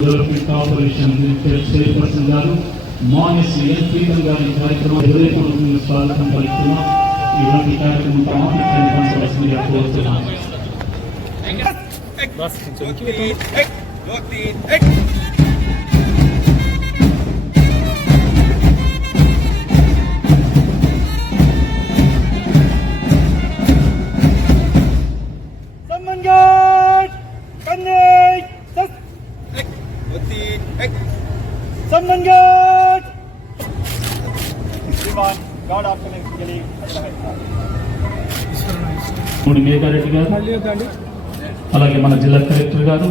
Development corporation chairperson గారు మానస్ ప్రీతం గారి కార్యక్రమం హృదయపూర్వకంగా స్వాగతం పలుకుతున్నాం ఇలాంటి కార్యక్రమం ప్రాముఖ్యతను మూడు మేఘారెడ్డి గారు అలాగే మన జిల్లా కలెక్టర్ గారు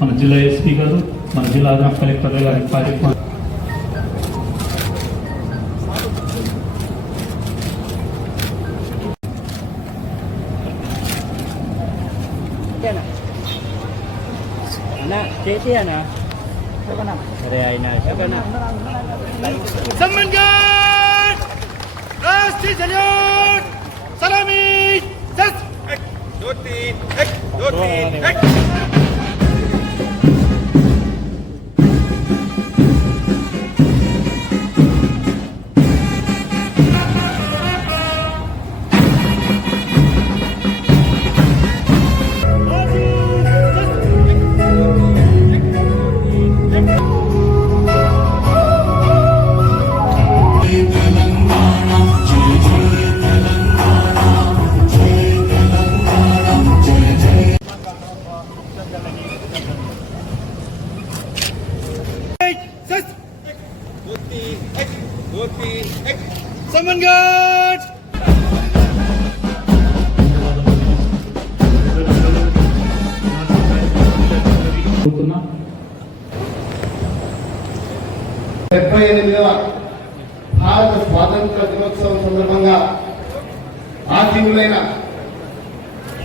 మన జిల్లా ఎస్పీ గారు మన జిల్లా అదనపు కలెక్టర్ గారి కార్యక్రమం Anak, Titi ana. Siapa nak? Rasti geliyor. Salami. Ses. Ek, dört değil. Ek, dört değil. Ek. అడుగుతున్నా డెబ్బై ఎనిమిదవ భారత స్వాతంత్ర దినోత్సవం సందర్భంగా ఆశీనులైన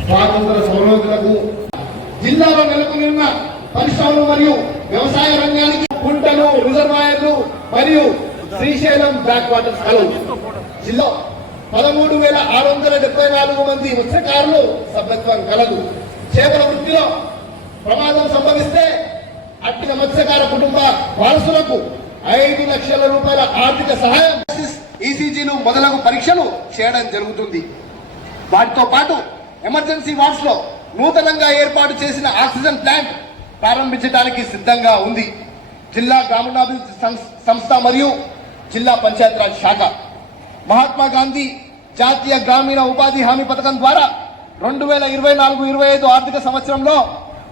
స్వాతంత్ర సమరోధులకు జిల్లాలో నెలకొని పరిశ్రమలు మరియు వ్యవసాయ రంగానికి కుంటలు రిజర్వాయర్లు మరియు శ్రీశైలం బ్యాక్ వాటర్స్ కలవు. జిల్లా పదమూడు వేల ఆరు వందల డెబ్బై నాలుగు మంది మత్స్యకారులు సభ్యత్వం కలదు. చేపల వృత్తిలో ప్రమాదం సంభవిస్తే అట్టిన మత్స్యకార కుటుంబ వారసులకు ఐదు లక్షల రూపాయల ఆర్థిక సహాయం. ఈసీజీలు మొదలగు పరీక్షలు చేయడం జరుగుతుంది. వాటితో పాటు ఎమర్జెన్సీ వార్డ్స్లో నూతనంగా ఏర్పాటు చేసిన ఆక్సిజన్ ప్లాంట్ ప్రారంభించడానికి సిద్ధంగా ఉంది. జిల్లా గ్రామీణాభివృద్ధి సంస్థ మరియు జిల్లా పంచాయతీరాజ్ శాఖ. మహాత్మా గాంధీ జాతీయ గ్రామీణ ఉపాధి హామీ పథకం ద్వారా రెండు వేల ఇరవై నాలుగు ఇరవై ఐదు ఆర్థిక సంవత్సరంలో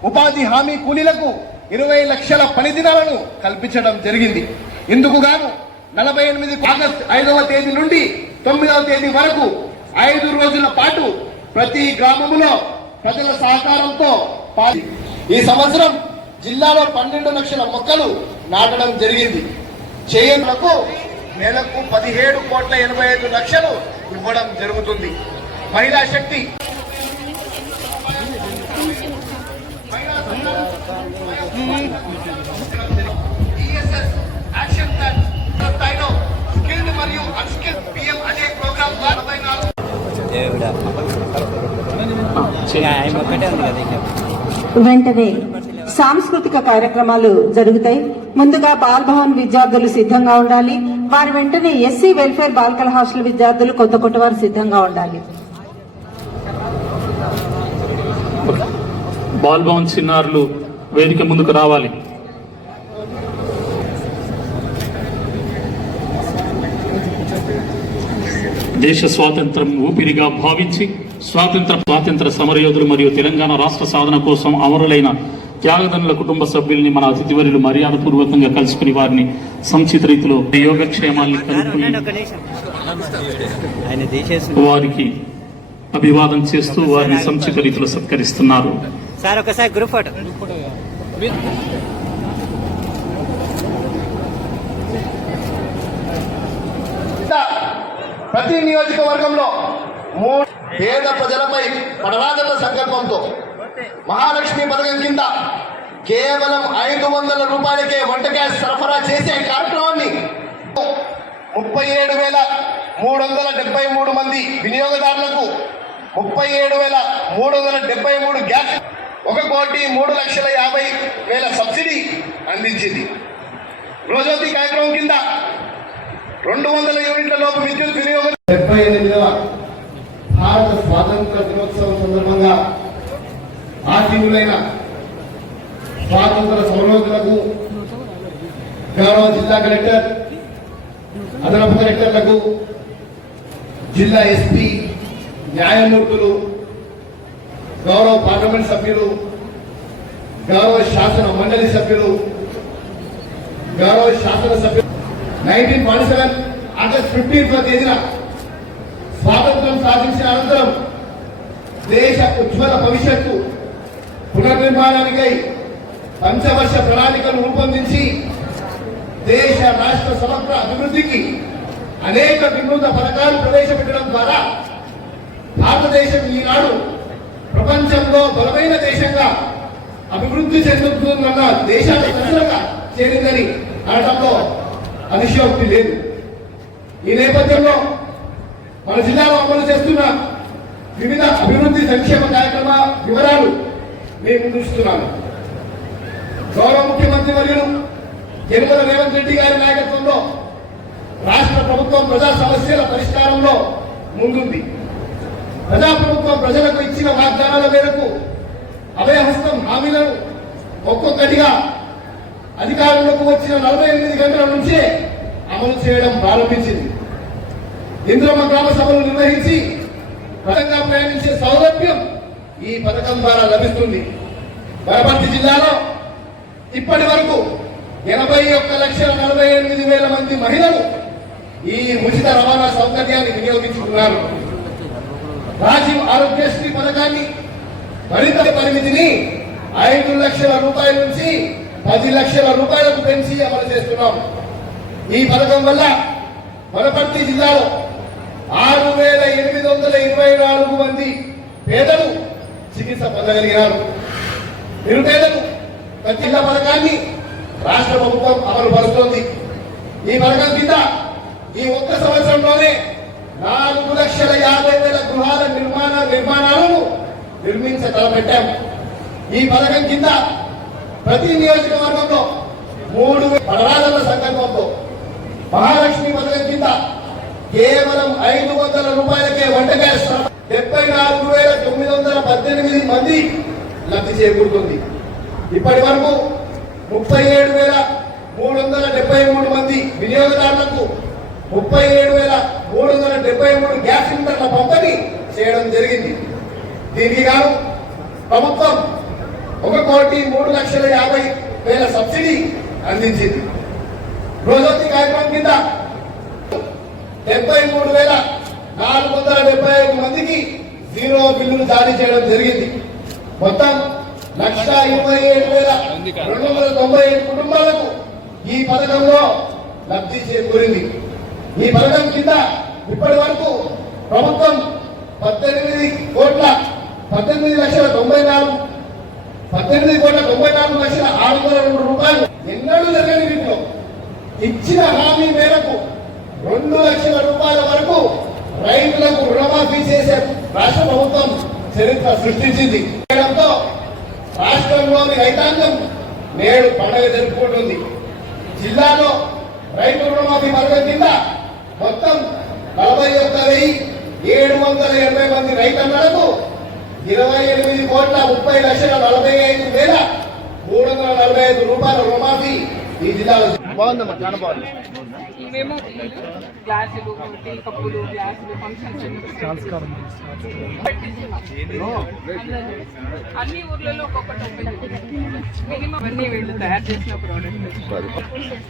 ఉపాధి హామీ కూలీలకు ఇరవై లక్షల పని దినాలను కల్పించడం జరిగింది. ఇందుకు గాను నలభై ఎనిమిది ఆగస్టు ఐదవ తేదీ నుండి తొమ్మిదవ తేదీ వరకు ఐదు రోజుల పాటు ప్రతి గ్రామంలో ప్రజల సహకారంతో పాలి ఈ సంవత్సరం జిల్లాలో పన్నెండు లక్షల మొక్కలు నాటడం జరిగింది. చేయలకు నెలకు పదిహేడు కోట్ల ఎనభై ఐదు లక్షలు ఇవ్వడం జరుగుతుంది. మహిళా శక్తి వెంటనే సాంస్కృతిక కార్యక్రమాలు జరుగుతాయి. ముందుగా బాల్ భవన్ విద్యార్థులు సిద్ధంగా ఉండాలి. వారి వెంటనే ఎస్సీ వెల్ఫేర్ బాలికల హాస్టల్ విద్యార్థులు కొత్త కొత్త వారు సిద్ధంగా ఉండాలి. బాల్ భవన్ చిన్నారులు వేదిక ముందుకు రావాలి. దేశ స్వాతంత్రం ఊపిరిగా భావించి స్వాతంత్ర స్వాతంత్ర సమరయోధులు మరియు తెలంగాణ రాష్ట్ర సాధన కోసం అమరులైన త్యాగదనుల కుటుంబ సభ్యుల్ని మన అతిథివర్యులు మర్యాదపూర్వకంగా కలుసుకుని వారిని సంచిత రీతిలో యోగక్షేమాన్ని వారికి అభివాదం చేస్తూ వారిని సంచిత రీతిలో సత్కరిస్తున్నారు. సార్ ఒకసారి గ్రూప్ ఫోటో ప్రతి నియోజకవర్గంలో మూడు పేద ప్రజలపై పడరాగత సంకల్పంతో మహాలక్ష్మి పథకం కింద కేవలం ఐదు వందల రూపాయలకే వంట గ్యాస్ సరఫరా చేసే కార్యక్రమాన్ని ముప్పై ఏడు వేల మూడు వందల డెబ్బై మూడు మంది వినియోగదారులకు ముప్పై ఏడు వేల మూడు వందల డెబ్బై మూడు గ్యాస్ ఒక కోటి మూడు లక్షల యాభై వేల సబ్సిడీ అందించింది. రోజోతి కార్యక్రమం కింద రెండు వందల యూనిట్ల లోపు విద్యుత్ వినియోగం డెబ్బై ఎనిమిదవ భారత స్వాతంత్ర దినోత్సవం సందర్భంగా ఆశీనులైన స్వాతంత్ర సమరోధులకు గౌరవ జిల్లా కలెక్టర్ అదనపు కలెక్టర్లకు జిల్లా ఎస్పీ న్యాయమూర్తులు గౌరవ పార్లమెంట్ సభ్యులు గౌరవ శాసన మండలి సభ్యులు గౌరవ శాసన సభ్యులు nineteen forty seven August fifteenth తేదీన స్వాతంత్రం సాధించిన అనంతరం దేశ ఉజ్వల భవిష్యత్తు పునర్నిర్మాణానికై పంచవర్ష ప్రణాళికను రూపొందించి దేశ రాష్ట్ర సమగ్ర అభివృద్ధికి అనేక వినూత పథకాలు ప్రవేశపెట్టడం ద్వారా భారతదేశం ఈనాడు ప్రపంచంలో బలమైన దేశంగా అభివృద్ధి చెందుతుందన్న దేశాల దశలుగా చేరిందని అనడంలో అతిశయోక్తి లేదు. ఈ నేపథ్యంలో మన జిల్లాలో అమలు చేస్తున్న వివిధ అభివృద్ధి సంక్షేమ కార్యక్రమ వివరాలు మేము చూస్తున్నాము గౌరవ ముఖ్యమంత్రి వర్యులు యనమల రేవంత్ రెడ్డి గారి నాయకత్వంలో రాష్ట్ర ప్రభుత్వం ప్రజా సమస్యల పరిష్కారంలో ముందుంది. ప్రజాప్రభుత్వం ప్రజలకు ఇచ్చిన వాగ్దానాల మేరకు అభయహస్తం హామీలను ఒక్కొక్కటిగా అధికారంలోకి వచ్చిన నలభై ఎనిమిది గంటల నుంచే అమలు చేయడం ప్రారంభించింది. ఇంద్రమ గ్రామ సభలు నిర్వహించి పథకంగా ప్రయాణించే సౌలభ్యం ఈ పథకం ద్వారా లభిస్తుంది. వనపర్తి జిల్లాలో ఇప్పటి వరకు ఎనభై ఒక్క లక్షల నలభై ఎనిమిది వేల మంది మహిళలు ఈ ఉచిత రవాణా సౌకర్యాన్ని వినియోగించుకున్నారు. రాజీవ్ ఆరోగ్యశ్రీ పథకాన్ని మరింత పరిమితిని ఐదు లక్షల రూపాయల నుంచి పది లక్షల రూపాయలకు పెంచి అమలు చేస్తున్నాం. ఈ పథకం వల్ల వనపర్తి జిల్లాలో ఆరు వేల ఎనిమిది వందల ఇరవై నాలుగు మంది పేదలు చికిత్స పొందగలిగినారు. నిరుపేదలు ప్రత్యేక పథకాన్ని రాష్ట్ర ప్రభుత్వం అమలు పరుస్తోంది. ఈ పథకం కింద ఈ ఒక్క సంవత్సరంలోనే నాలుగు లక్షల యాభై వేల గృహాల నిర్మాణ నిర్మాణాలను నిర్మించ తలపెట్టాం. ఈ పథకం కింద ప్రతి నియోజకవర్గంలో మూడు పడరాజల సంకల్పంతో మహాలక్ష్మి పథకం కింద కేవలం ఐదు వందల రూపాయలకే వంట గ్యాస్ డెబ్బై నాలుగు వేల తొమ్మిది వందల పద్దెనిమిది మంది లబ్ధి చేకూరుతుంది. ఇప్పటి వరకు ముప్పై ఏడు వేల మూడు వందల డెబ్బై మూడు మంది వినియోగదారులకు ముప్పై ఏడు వేల మూడు వందల డెబ్బై మూడు గ్యాస్ సిలిండర్ల పంపిణీ చేయడం జరిగింది. దీనికి గాను ప్రభుత్వం ఒక కోటి మూడు లక్షల యాభై వేల సబ్సిడీ అందించింది. రోజొత్తి కార్యక్రమం కింద డెబ్బై మూడు వేల నాలుగు వందల డెబ్బై ఐదు మందికి జీరో బిల్లులు జారీ చేయడం జరిగింది. మొత్తం లక్ష ఇరవై ఏడు వేల రెండు వందల తొంభై ఏడు కుటుంబాలకు ఈ పథకంలో లబ్ధి చేకూరింది. ఈ పథకం కింద ఇప్పటి వరకు ప్రభుత్వం పద్దెనిమిది కోట్ల పద్దెనిమిది లక్షల తొంభై నాలుగు పద్దెనిమిది కోట్ల తొంభై నాలుగు లక్షల ఆరు వందల రెండు రూపాయలు ఎన్నడూ జరగని రీతిలో ఇచ్చిన హామీ మేరకు రెండు లక్షల రూపాయల వరకు రైతులకు రుణమాఫీ చేసే రాష్ట్ర ప్రభుత్వం చరిత్ర సృష్టించింది. రాష్ట్రంలోని రైతాంగం నేడు పండుగ జరుపుకుంటుంది. జిల్లాలో రైతు రుణమాఫీ పథకం కింద మొత్తం నలభై ఒక్క వెయ్యి ఏడు వందల ఎనభై మంది రైతన్నలకు ఇరవై ఎనిమిది కోట్ల ముప్పై లక్షల నలభై ఐదు వేల మూడు వందల నలభై ఐదు రూపాయల రుణమాఫీ ఈ జిల్లాలో బాగుందమ్మా చాలా బాగుంది. ఇవేమో గ్లాసులు టీ కప్పులు గ్లాసులు ఫంక్షన్స్ అన్ని ఊర్లలో ఒక్కొక్కటి open చేశారు. మినిమం అన్ని వీళ్ళు తయారు చేసిన ప్రోడక్ట్